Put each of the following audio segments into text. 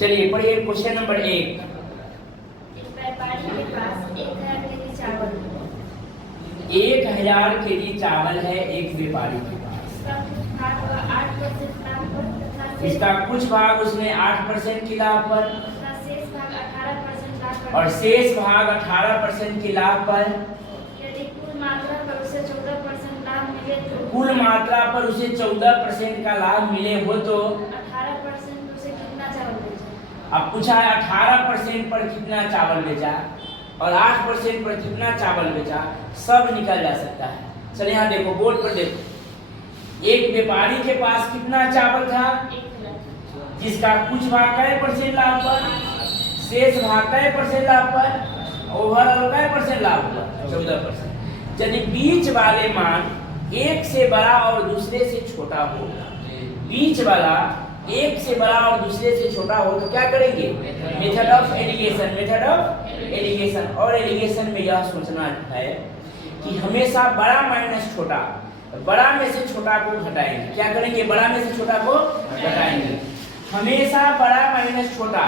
चलिए पढ़िए question number 1। एक व्यापारी के पास 1000 केजी चावल है। 1000 केजी चावल है एक व्यापारी के पास। इसका कुछ भाग वह 8% लाभ पर तथा इसका कुछ भाग उसने 8% की लाभ पर तथा शेष भाग 18% लाभ पर और शेष भाग 18% की लाभ पर। यदि कुल मात्रा पर उसे 14% लाभ मिले तो कुल मात्रा पर उसे 14% का लाभ मिले हो तो 18% उसे कितना चावल बेचा? अब पूछा है 18% पर कितना चावल बेचा और 8% पर कितना चावल बेचा, सब निकल जा सकता है। चलिए यहाँ देखो, बोर्ड पर देखो, एक व्यापारी के पास कितना चावल था, 1,00,000 जिसका कुछ भाग कै % लाभ पर, शेष भाग कै % लाभ पर, ओवरऑल कै % लाभ हुआ 14%। यदि बीच वाले मान एक से बड़ा और दूसरे से छोटा हो, बीच वाला एक से बड़ा और दूसरे से छोटा हो तो क्या करेंगे? Method of alligation, method of alligation. और एलिगेशन में यह सोचना है कि हमेशा बड़ा माइनस छोटा, बड़ा में से छोटा को घटाएंगे। क्या करेंगे? बड़ा में से छोटा को घटाएंगे। हमेशा बड़ा माइनस छोटा,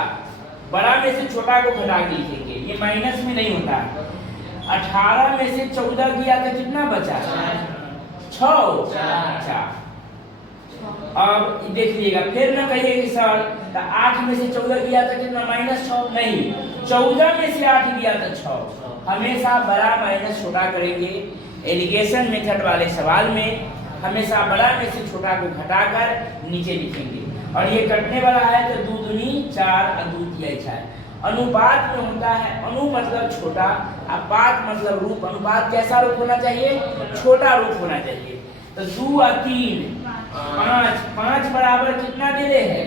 बड़ा में से छोटा को घटा के लिखेंगे, ये माइनस में नहीं होता। 18 में से 14 किया तो कितना बचा? 6। अब देख लीजिएगा, फिर ना कहिए कि सर 8 में से 14 किया था कितना? -6। नहीं, 14 में से 8 किया था 6। हमेशा बड़ा माइनस छोटा करेंगे। एलिगेशन मेथड वाले सवाल में हमेशा बड़ा में से छोटा को घटाकर नीचे लिखेंगे। और ये कटने वाला है तो 2 दूनी 4 और 2 तिहाई 6। अनुपात में होता है, अनु मतलब छोटा, अपात मतलब रूप। अनुपात कैसा रूप होना चाहिए? छोटा रूप होना चाहिए। तो 2 और 3 5 बराबर कितना दिले है?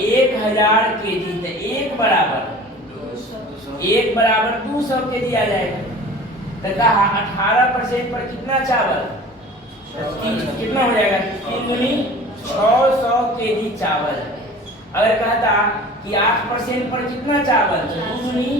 1000 केजी। तो 1 बराबर 200 केजी आ जाएगा। तो कहा 18% पर कितना चावल? कितना हो जाएगा? 3 दूनी 600 केजी चावल। अगर कहता कि 8% पर कितना चावल? 2 दूनी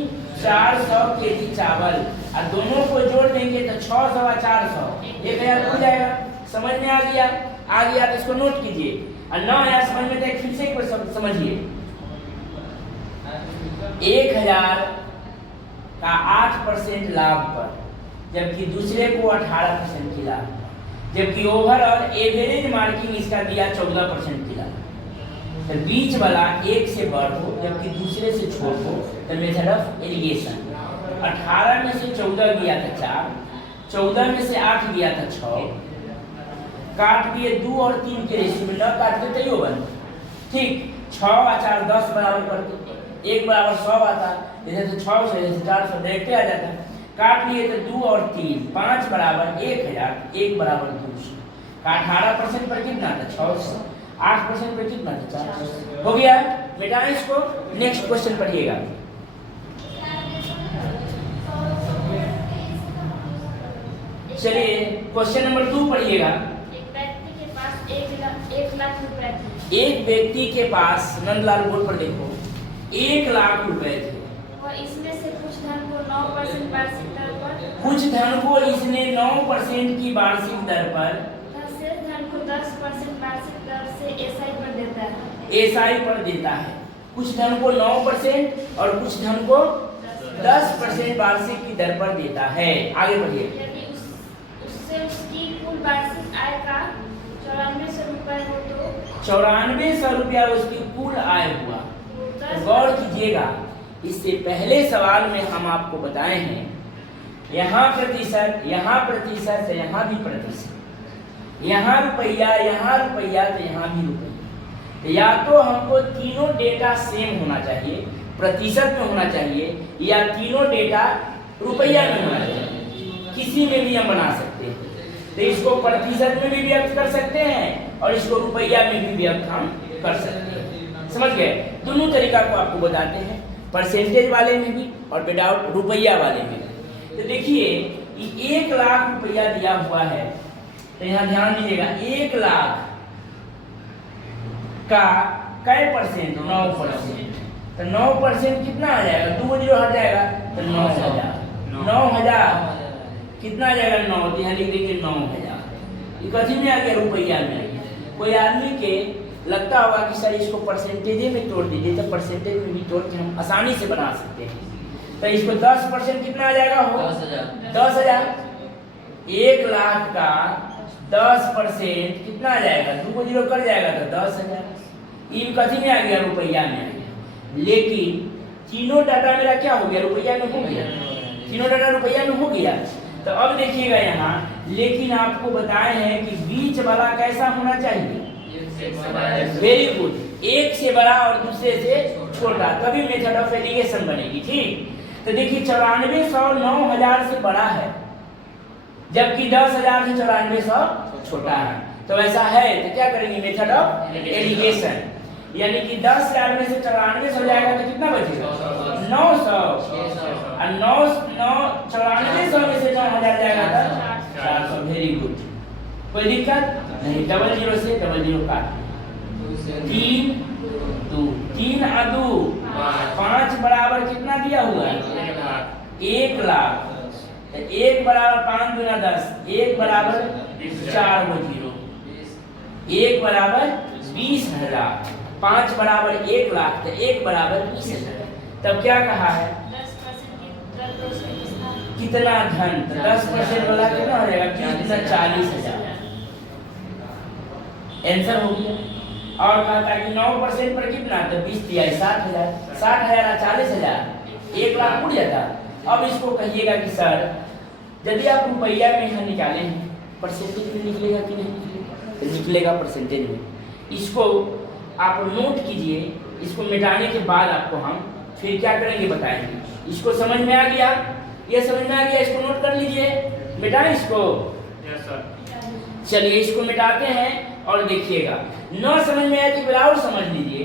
400 केजी चावल। और दोनों को जोड़ देंगे तो 600 और 400 1000 हो जाएगा। समझ में आ गया? आ गया तो इसको नोट कीजिए, और ना यार समझ में तो फिर से एक बार समझिए। 1000 का 8% लाभ पर, जबकि दूसरे को 18% की लाभ, जबकि ओवरऑल एवरेज मार्किंग इसका दिया 14% की लाभ। तो बीच वाला एक से बढ़ हो जबकि दूसरे से छोट हो तो मेथड ऑफ एलिगेशन। 18 में से 14 गया था 4, 14 में से 8 गया था 6, काट दिए 2 और 3 के रेशियो में, न काटते तो यो बन ठीक। 6 और 4 10 बराबर करते, 1 बराबर 100 आता, जैसे तो 600 जैसे 400 डायरेक्ट आ जाता। काट लिए तो 2 और 3 5 बराबर 1000, 1 बराबर 200। का 18% पर कितना था? 600। 8% पर कितना था? 400। हो गया, मिटाएं इसको। नेक्स्ट क्वेश्चन पढ़िएगा। चलिए क्वेश्चन नंबर 2 पढ़िएगा। एक लाख रुपए थे। एक व्यक्ति के पास, नंदलाल बोर्ड पर देखो, 1 लाख रुपए थे। और इसमें से कुछ धन को 9% वार्षिक दर पर, कुछ धन को इसने 9% की वार्षिक दर पर, शेष धन को 10% वार्षिक दर से एसआई पर देता है। एसआई पर देता है। कुछ धन को 9% और कुछ धन को 10% वार्षिक की दर पर देता है। आगे बढ़िए। यदि उससे उसकी कुल वार्षिक आय का 9400 रुपए हो तो 9400 रुपया उसकी कुल आय हुआ। तो गौर कीजिएगा, इससे पहले सवाल में हम आपको बताए हैं, यहाँ प्रतिशत, यहाँ प्रतिशत, यहाँ भी प्रतिशत, यहाँ रुपया, यहाँ रुपया, तो यहाँ भी रुपया। या तो हमको तीनों डेटा सेम होना चाहिए, प्रतिशत में होना चाहिए, या तीनों डेटा रुपया में होना चाहिए। किसी में भी हम बना सकते हैं। तो इसको प्रतिशत में भी व्यक्त कर सकते हैं और इसको रुपया में भी व्यक्त हम कर सकते हैं। समझ गए? दोनों तरीका को आपको बताते हैं, परसेंटेज वाले में भी और विदाउट रुपया वाले में भी। तो देखिए, 1 लाख रुपया दिया हुआ है, तो यहाँ ध्यान दीजिएगा, 1 लाख का कै परसेंट? 9%। तो 9% कितना आ जाएगा? 2 जीरो हट जाएगा तो 9000। 9000 कितना आ जाएगा? 9, तो यहाँ लिख देंगे 9000। ये कथी में आ गया? रुपया में। कोई आदमी के लगता होगा कि सर इसको परसेंटेज में तोड़ दीजिए, तो परसेंटेज में भी तोड़ के हम आसानी से बना सकते हैं। तो इसको 10% कितना आ जाएगा हो 10,000। 1 लाख का 10% कितना आ जाएगा, 2 को 0 कर जाएगा तो 10,000। ये कथी में आ गया, रुपया में आ गया। लेकिन तीनों डाटा मेरा क्या हो गया, रुपया में हो गया, तीनों डाटा रुपया में हो गया। तो अब देखिएगा यहाँ, लेकिन आपको बताए हैं कि बीच वाला कैसा होना चाहिए, वेरी गुड, एक से बड़ा और दूसरे से छोटा, तभी मेथड ऑफ एलिगेशन बनेगी। ठीक, तो देखिए 9400 9,000 से बड़ा है, जबकि 10,000 से 9400 छोटा है। तो ऐसा है तो क्या करेंगे, मेथड ऑफ एलिगेशन, यानी कि 10,000 में से 94 हो जाएगा तो कितना बचेगा 900, और 9400 में से 9,000 जाएगा तो 400। वेरी गुड, कोई दिक्कत नहीं। 00 से 00 काट, 3 2 3 और 2 5 बराबर कितना दिया हुआ है 1 लाख। 1 बराबर 5 गुना 10, 1 बराबर 4 को 0, 1 बराबर 20,000, 5 बराबर 1 लाख, तो 1 बराबर 20,000। तब क्या कहा है 10% कितना धन, तो 10% वाला कितना हो जाएगा 20 40,000, आंसर हो गया। और कहता है कि 9% पर कितना, तो 20 दिया 60,000, 60,000 और 40,000, 1 लाख उड़ जाता। अब इसको कहिएगा कि सर यदि आप रुपया में यहाँ निकाले हैं, परसेंटेज में निकलेगा कि नहीं निकलेगा, तो निकलेगा परसेंटेज में। इसको आप नोट कीजिए, इसको मिटाने के बाद आपको हम फिर क्या करेंगे बताएंगे। इसको समझ में आ गया, ये समझ में आ गया, इसको नोट कर लीजिए, मिटाएं इसको। Yes sir. चलिए इसको मिटाते हैं और देखिएगा, न समझ में आए तो फिर और समझ लीजिए।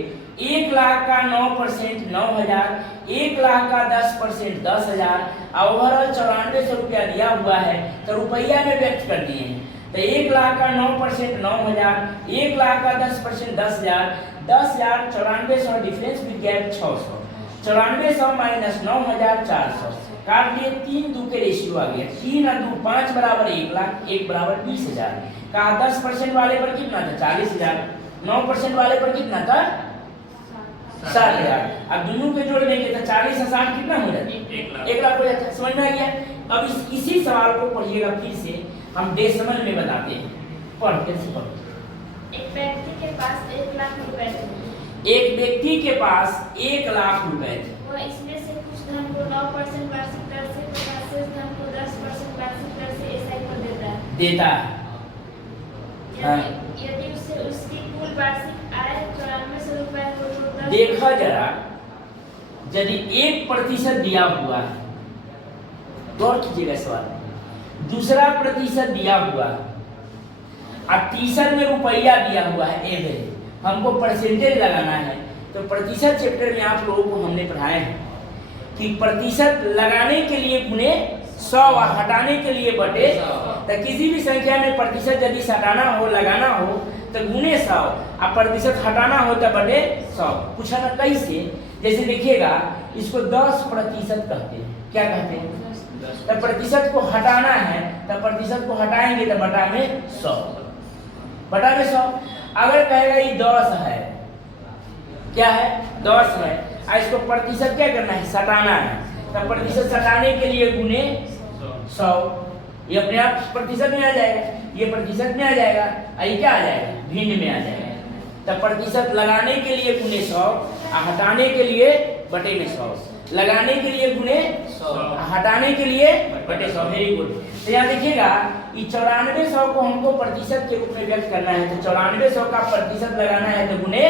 1 लाख का 9% 9,000, 1 लाख का 10% 10,000, ओवरऑल 9400 रुपया दिया हुआ है, तो रुपया में व्यक्त कर दिए हैं। तो 1 लाख का 9% 9,000, 1 लाख का 10% 10,000, 10,000 9400 डिफरेंस विद गैप 600, 9400 माइनस 9,000 400, काट दिए, 3 2 के रेशियो आ गया, 3 और 2 5 बराबर 1 लाख, 1 बराबर 20,000। कहा 10% वाले पर कितना था 40,000, 9% वाले पर कितना था 60,000। अब दोनों के जोड़ देंगे तो 40 और 60 कितना हो जाता है 1 लाख हो जाता है। समझ में आ गया। अब इसी सवाल को पढ़िएगा फिर से, हम डेसिमल में बताते हैं, पढ़ कैसे पढ़ो। एक व्यक्ति के पास 1 लाख रुपए थे। एक व्यक्ति के पास 1 लाख रुपए थे, वह इसमें से कुछ धन को 9% वार्षिक दर से तथा शेष धन को 10% वार्षिक दर से एसआई को देता है। यदि उसे उसकी कुल वार्षिक आय 9400 रुपए हो तो 10 देखा जरा, यदि 1% दिया हुआ है, गौर कीजिएगा सवाल, दूसरा प्रतिशत दिया हुआ है और तीसरा में रुपया दिया हुआ है एवरेज, हमको परसेंटेज लगाना है। तो प्रतिशत चैप्टर में आप लोगों को हमने पढ़ाए हैं कि प्रतिशत लगाने के लिए गुणे 100 और हटाने के लिए बटे। तो किसी भी संख्या में प्रतिशत यदि हटाना हो लगाना हो तो गुणे 100 और प्रतिशत हटाना हो तो बटे 100। पूछा ना कैसे, जैसे देखिएगा इसको 10% कहते हैं, क्या कहते हैं, तो प्रतिशत को हटाना है तो प्रतिशत को हटाएंगे तो बटा में 100, बटा में 100। अगर कहेगा ये 10 है, क्या है 10 है, और इसको प्रतिशत क्या करना है सटाना है, तो प्रतिशत सटाने के लिए गुने 100, ये अपने आप प्रतिशत में आ जाएगा, ये प्रतिशत में आ जाएगा, ये क्या आ जाएगा भिन्न में आ जाएगा। तो प्रतिशत लगाने के लिए गुने 100 और हटाने के लिए बटे में 100, लगाने के लिए गुने 100 हटाने के लिए बटे 100। Very good. तो यहाँ देखिएगा ये 9400 को हमको प्रतिशत के रूप में व्यक्त करना है, तो 9400 का प्रतिशत लगाना है तो गुने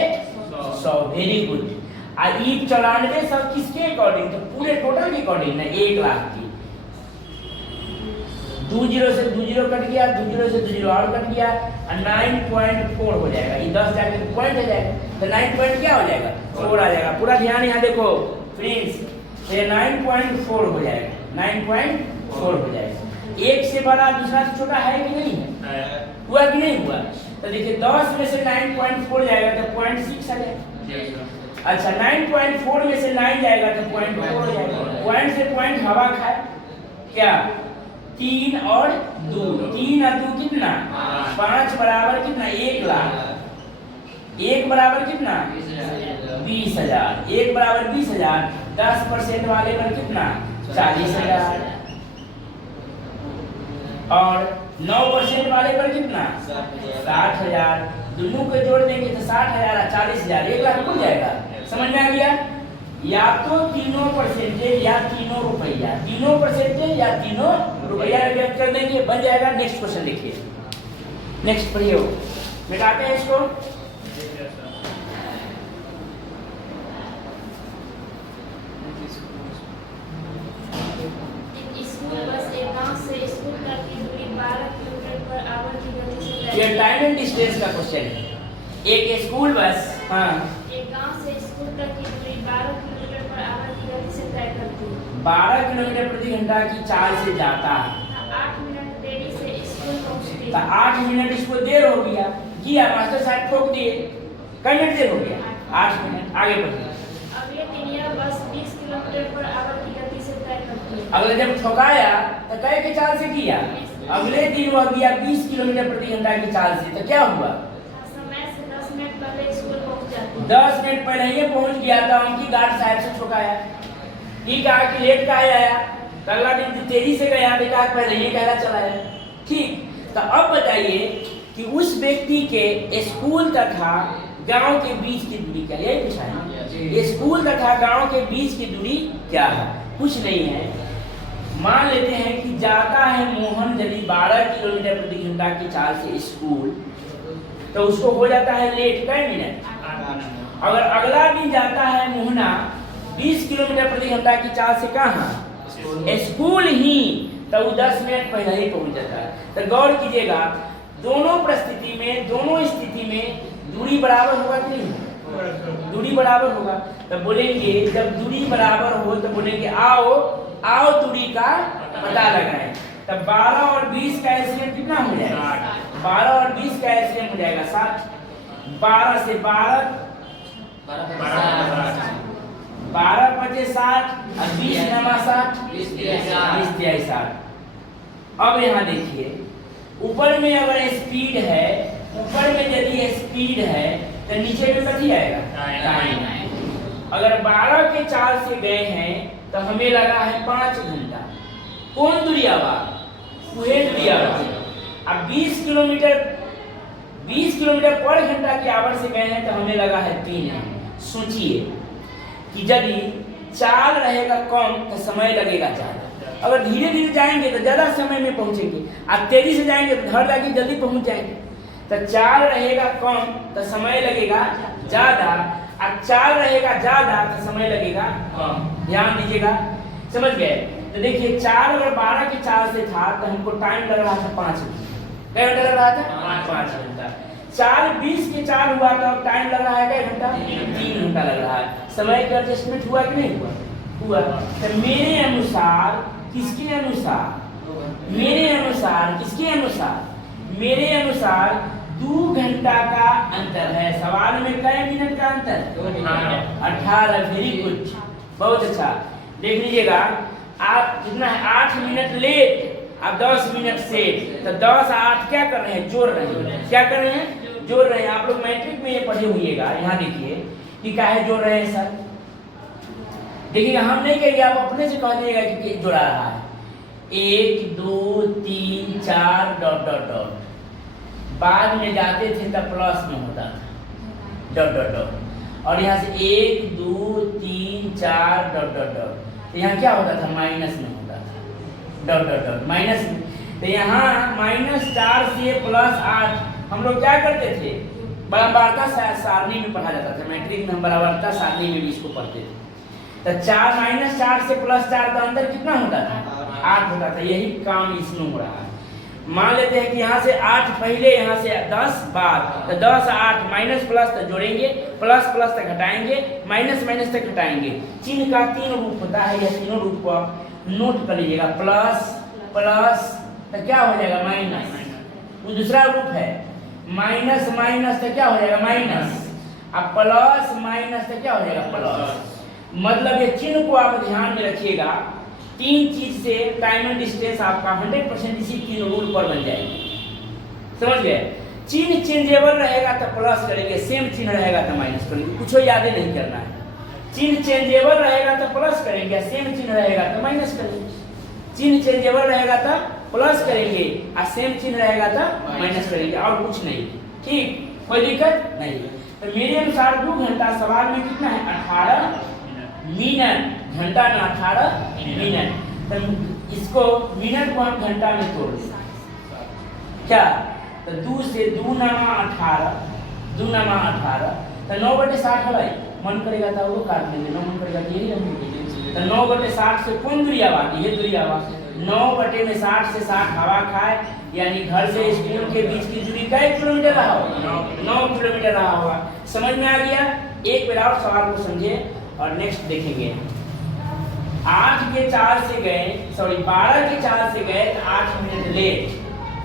100। Very good. और ये 9400 किसके अकॉर्डिंग, तो पूरे टोटल के अकॉर्डिंग ना, 1 लाख की। 20 से 20 कट गया, 20 से 20 और कट गया, और 9.4 हो जाएगा, ये 10 जाके पॉइंट हो जाएगा, तो 9 पॉइंट क्या हो जाएगा 4 आ जाएगा। पूरा ध्यान यहाँ देखो फ्रेंड्स, ये 9.4 हो जाएगा, 9.4 हो जाएगा। एक से बड़ा दूसरा से छोटा है कि नहीं है, हुआ कि नहीं हुआ। तो देखिए 10 में से 9.4 जाएगा तो 0.6 आ जाएगा। अच्छा 9.4 में से 9 जाएगा तो 0.4 हो जाएगा। पॉइंट से पॉइंट हवा खाए, क्या 3 और 2, 3 और 2 कितना 5 बराबर कितना 1 लाख। 1 बराबर कितना 20,000, 1 बराबर 20,000, 10% वाले पर कितना 40,000 और 9% वाले पर कितना 60,000। दोनों को जोड़ देंगे तो 60,000 और 40,000 1 लाख मिल जाएगा। समझ में आ गया? या तो तीनों परसेंटेज या तीनों रुपया, तीनों परसेंटेज या तीनों रुपया व्यक्त कर देंगे, बन जाएगा। नेक्स्ट क्वेश्चन देखिए, नेक्स्ट पढ़िए, मिटाते हैं इसको। स्कूल बस एक गांव से स्कूल तक की दूरी 12 किलोमीटर पर आवर की गति से तय ये टाइम एंड डिस्टेंस का क्वेश्चन है। एक स्कूल बस एक गांव से स्कूल तक की दूरी 12 किलोमीटर पर आवर की गति से तय करती है। 12 किलोमीटर प्रति घंटा की चाल से जाता है। 8 मिनट देरी से स्कूल पहुंचती तो है। 8 मिनट इसको देर हो गया, मास्टर साहब ठोक दिए। कई मिनट देर हो गया? 8 मिनट। आगे बढ़िए। अगले दिन यह बस 20 किलोमीटर पर आवर की गति से तय करती है। अगले जब ठोकाया तो कै के चाल से किया? अगले दिन वह गया 20 किलोमीटर प्रति घंटा की चाल से। तो क्या हुआ? समय से 10 मिनट पहले स्कूल पहुंच जाती है। 10 मिनट पहले ये पहुंच गया था, उनकी गार्ड साहब से ठोकाया। ये कहा कि लेट का आया, अगला दिन तेजी से गया, देखा पहले ये कहला चला है। ठीक, तो अब बताइए कि उस व्यक्ति के स्कूल तथा गांव के बीच की दूरी क्या? यही पूछा है। स्कूल तथा गांव के बीच की दूरी क्या है? कुछ नहीं है। मान लेते हैं कि जाता है मोहन यदि 12 किलोमीटर प्रति घंटा की चाल से स्कूल, तो उसको हो जाता है लेट कई मिनट। अगर अगला दिन जाता है मोहना 20 किलोमीटर प्रति घंटा की चाल से कहाँ स्कूल ही, तो वो 10 मिनट पहले ही पहुंच जाता है। तो गौर कीजिएगा, दोनों परिस्थिति में, दोनों स्थिति में दूरी बराबर होगा कि नहीं? दूरी बराबर होगा। तो बोलेंगे जब दूरी बराबर हो तो बोलेंगे आओ आओ दूरी का पता लगाएं। तब 12 और 20 का एलसीएम कितना हो जाएगा? 12 और 20 का एलसीएम हो जाएगा 60। 12 से 12 12 पचे 60 और 20 नमा 60 20 तिहाई 60। अब यहाँ देखिए, ऊपर में अगर स्पीड है, ऊपर में यदि स्पीड है तो नीचे में कथी आएगा? टाइम। अगर 12 के चाल से गए हैं तो हमें लगा है 5 घंटा। कौन दूरिया बा? वही दूरिया बा। अब 20 किलोमीटर पर घंटा की आवर से गए हैं तो हमें लगा है 3 घंटा। सोचिए कि यदि चाल रहेगा कम तो समय लगेगा ज़्यादा। अगर धीरे धीरे जाएंगे तो ज़्यादा समय में पहुंचेंगे, और तेजी से जाएंगे तो घर जाके जल्दी पहुंच जाएंगे। तो चाल रहेगा कम तो समय लगेगा ज़्यादा, और चाल रहेगा ज़्यादा तो समय लगेगा कम। ध्यान दीजिएगा, समझ गए? तो देखिए, चाल अगर 12 की चाल से था तो हमको टाइम लग रहा था 5 घंटा। क्या घंटा लग रहा था? 5 घंटा। चाल 20 के चाल हुआ तो अब टाइम लग रहा है क्या घंटा? 3 घंटा लग रहा है। समय का एडजस्टमेंट हुआ कि नहीं हुआ? हुआ। तो मेरे अनुसार, किसके अनुसार? मेरे अनुसार, किसके अनुसार? मेरे अनुसार 2 घंटा का अंतर है। सवाल में कई मिनट का अंतर? 18। वेरी गुड, बहुत अच्छा। देख लीजिएगा, आप कितना है? 8 मिनट लेट, अब 10 मिनट सेट। तो 10 8 क्या कर रहे हैं? जोड़ रहे हैं। क्या कर रहे हैं? जोड़ रहे हैं। आप लोग मैट्रिक में ये पढ़े हुईएगा। यहाँ देखिए कि काहे जोड़ रहे हैं सर? देखिएगा, हम नहीं कहेंगे, आप अपने से कह दिएगा कि जोड़ा रहा है। 1 2 3 4 डॉट डॉट डॉट। बाद में जाते थे तब प्लस में होता था डॉट डॉट डॉट, और यहाँ से 1 2 3 4 डॉट डॉट डॉट। तो यहाँ क्या होता था? माइनस में होता था डॉट डॉट डॉट, माइनस में। तो यहाँ -4 से +8 हम लोग क्या करते थे? बराबरता सारणी में पढ़ा जाता था। मैट्रिक में हम बराबरता सारणी में भी इसको पढ़ते थे। तो 4 -4 से +4 का अंतर कितना होता था? 8 होता था। यही काम इसमें हो रहा है। मान लेते हैं कि यहाँ से 8 पहले, यहाँ से 10 बाद। तो 10 8 माइनस प्लस तो जोड़ेंगे, प्लस प्लस तक घटाएंगे, माइनस माइनस तक घटाएंगे। चिन्ह का 3 रूप होता है, यह तीनों रूप को आप नोट कर लीजिएगा। प्लस प्लस तो क्या हो जाएगा? माइनस। वो दूसरा रूप है। माइनस माइनस तो क्या हो जाएगा? माइनस। अब प्लस माइनस तो क्या हो जाएगा? प्लस। मतलब ये चिन्ह को आप ध्यान में रखिएगा। 3 चीज से टाइम एंड डिस्टेंस आपका 100% इसी 3 रूल पर बन जाएगी। समझ गए? चिन्ह चेंजेबल रहेगा तो प्लस करेंगे, सेम चिन्ह रहेगा तो माइनस करेंगे, कुछ याद नहीं करना है। चिन्ह चेंजेबल रहेगा तो प्लस करेंगे, सेम चिन्ह रहेगा तो माइनस करेंगे। चिन्ह चेंजेबल रहेगा तो प्लस करेंगे और सेम चिन्ह रहेगा तो माइनस करेंगे, और कुछ नहीं। ठीक, कोई दिक्कत नहीं। तो मेरे अनुसार 2 घंटा सवाल में कितना है 18 मिनट, घंटा में 18 मिनट। तो इसको मिनट को हम घंटा में तोड़ दें क्या, तो 2 से 2 नमा 18, 2 नमा 18, तो 9/60 है भाई। मन करेगा तो वो काट लेंगे, 9 मन करेगा तो यही हम तो 9/60 से कौन दूरी आवा, ये दूरी आवा 9/60 से 60 हवा खाए, यानी घर से स्कूल के बीच की दूरी कई किलोमीटर रहा होगा, 9 किलोमीटर रहा होगा। समझ में आ गया। एक बार और सवाल को समझे और नेक्स्ट देखेंगे। 8 के 4 से गए, सॉरी 12 के 4 से गए तो 8 मिनट लेट,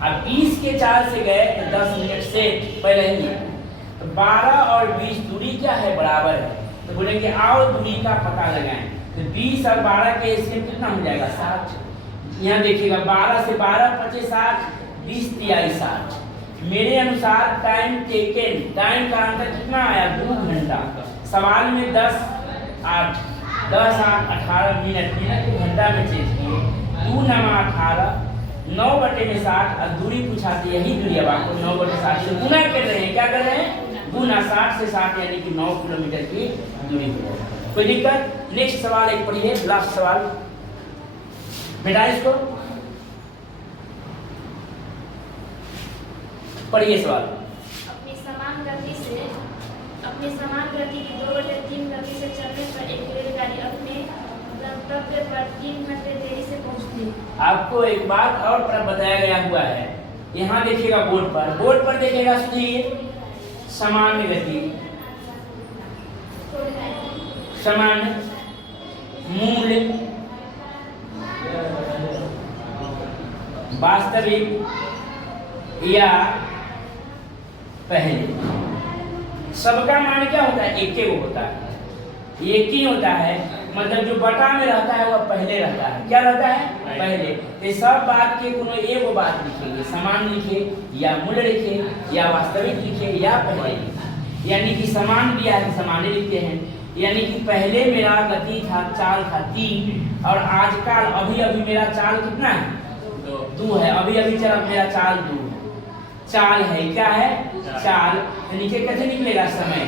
अब 20 के 4 से गए तो 10 मिनट से पहले ही। तो 12 और 20 दूरी क्या है, बराबर है, तो बोलेंगे आओ दूरी का पता लगाएं। तो 20 और 12 के इसके कितना हो जाएगा 60। यहाँ देखिएगा 12 से 12 5 60, 20 3 60। मेरे अनुसार टाइम टेकन, टाइम का अंतर कितना आया 2 घंटा। सवाल में 10 8 18 मिनट, मिनट को घंटा में चेंज किए, 2 नमा 18, 9/60 और दूरी पूछा थी, यही दूरी अब आपको 9/60 से गुना कर रहे हैं। क्या कर रहे हैं, गुना 60 से 60, यानी कि 9 किलोमीटर की दूरी हो। कोई दिक्कत। नेक्स्ट सवाल एक पढ़िए, लास्ट सवाल बेटा, इसको पढ़िए सवाल। अपनी समान गति की 2/3 गति से चलने पर एक रेलगाड़ी अपने गंतव्य पर 3 घंटे देरी से पहुंचती है। आपको एक बात और बताया गया हुआ है, यहाँ देखिएगा बोर्ड पर देखिएगा, सुनिए सामान्य गति, सामान्य मूल, वास्तविक या पहले। सबका मान क्या होता है, एक ही होता है, एक ही होता है, मतलब जो बटा में रहता है वह पहले रहता है। क्या रहता है, पहले। तो सब बात के कोनो एक बात लिखेंगे, समान लिखे या मूल्य लिखे या वास्तविक लिखे या पहले लिखे। यानी कि समान दिया है समान लिखते हैं, यानी कि पहले मेरा गति था, चाल था 3, और आजकल अभी मेरा चाल कितना है 2 है। अभी चला मेरा चाल 2 चाल है, क्या है चाल। तो नीचे कैसे निकलेगा समय,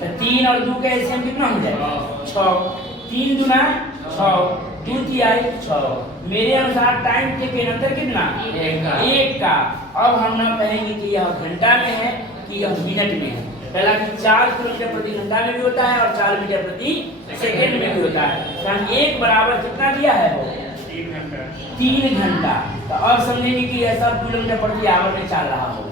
तो 3 और 2 का एलसीएम कितना हो जाएगा 6, 3 दूना 6, 2 3 6। मेरे अनुसार टाइम के अंतर कितना 1 का। अब हम ना कहेंगे कि यह घंटा में है कि यह मिनट में है। पहला कि 4 किलोमीटर प्रति घंटा में भी होता है और 4 मीटर प्रति सेकेंड में भी होता है। तो हम 1 बराबर कितना दिया है वो 3 घंटा। तो अब समझेंगे कि यह सब किलोमीटर प्रति आवर में चल रहा होगा।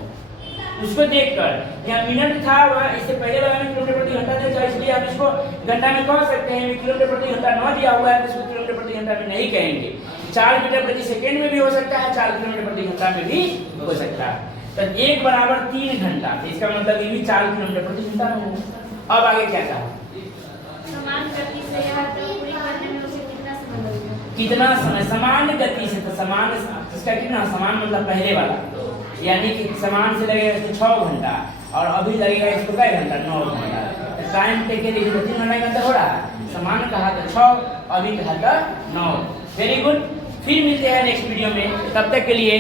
उसको देखकर यहाँ मिनट था वह इससे पहले वाला में किलोमीटर प्रति घंटा था, इसलिए हम इसको घंटा में कह सकते हैं। किलोमीटर प्रति घंटा न दिया हुआ है तो इसको किलोमीटर प्रति घंटा में नहीं कहेंगे। 4 मीटर प्रति सेकेंड में भी हो सकता है, 4 किलोमीटर प्रति घंटा में भी हो सकता है। तो 1 बराबर 3 घंटा, तो इसका मतलब ये भी 4 किलोमीटर प्रति घंटा में होगा। अब आगे क्या कहा, समान गति से यात्रा पूरी करने में उसे कितना समय लगेगा, कितना समय। समान गति से, तो समान इसका कितना, समान मतलब पहले वाला, यानी कि समान से लगेगा इसको 6 घंटा और अभी लगेगा इसको क्या घंटा 9 घंटा। टाइम टेकन 3 घंटा का हो रहा है। समान कहा था 6, अभी कहा था 9। Very good. फिर मिलते हैं नेक्स्ट वीडियो में, तब तक के लिए